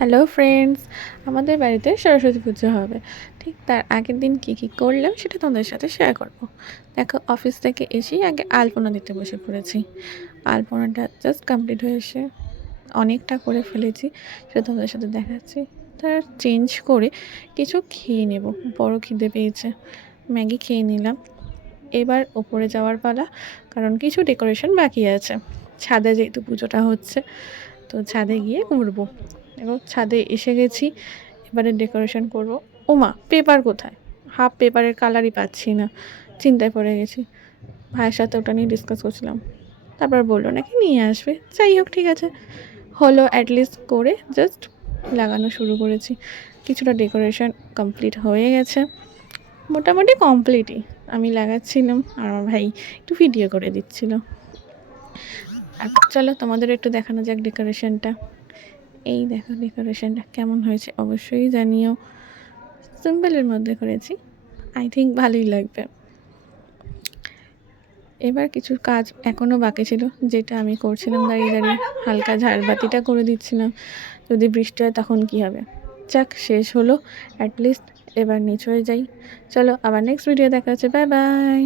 Hello friends, আমাদের বাড়িতে সরস্বতী পুজো হবে। ঠিক তার আগের দিন কী কী করলাম সেটা তোমাদের সাথে শেয়ার করব। দেখো, অফিস থেকে এসেই আগে আলপনা দিতে বসে পড়েছি। আলপনাটা জাস্ট কমপ্লিট হয়ে এসে অনেকটা করে ফেলেছি, সেটা তোমাদের সাথে দেখাচ্ছি। তার চেঞ্জ করে কিছু খেয়ে নেব, বড় খিদে পেয়েছে। ম্যাগি খেয়ে নিলাম। এবার ওপরে যাওয়ার পালা, কারণ কিছু ডেকোরেশন বাকি আছে। ছাদে যেহেতু পুজোটা হচ্ছে, তো ছাদে গিয়ে ঘুরবো। এবং ছাদে এসে গেছি, এবারে ডেকোরেশন করব। ওমা, পেপার কোথায়? হাফ পেপারের কালারই পাচ্ছি না, চিন্তায় পড়ে গেছি। ভাইয়ের সাথে ওটা নিয়ে ডিসকাস করছিলাম, তারপর বললো নাকি নিয়ে আসবে। যাই হোক, ঠিক আছে, হলো অ্যাটলিস্ট করে জাস্ট লাগানো শুরু করেছি। কিছুটা ডেকোরেশন কমপ্লিট হয়ে গেছে, মোটামুটি কমপ্লিটই। আমি লাগাচ্ছিলাম আর আমার ভাই একটু ভিডিও করে দিচ্ছিল। আর চলো তোমাদের একটু দেখানো যাক ডেকোরেশনটা। এই দেখো ডেকোরেশনটা কেমন হয়েছে অবশ্যই জানিও। সিম্পলের মধ্যে করেছি, আই থিঙ্ক ভালোই লাগবে। এবার কিছু কাজ এখনও বাকি ছিল, যেটা আমি করছিলাম দাঁড়িয়ে দাঁড়িয়ে। হালকা ঝাড়বাতিটা করে দিচ্ছিলাম, যদি বৃষ্টি হয় তখন কি হবে। যাক, শেষ হলো অ্যাটলিস্ট। এবার নিচে যাই। চলো, আবার নেক্সট ভিডিও দেখা হচ্ছে। Bye bye.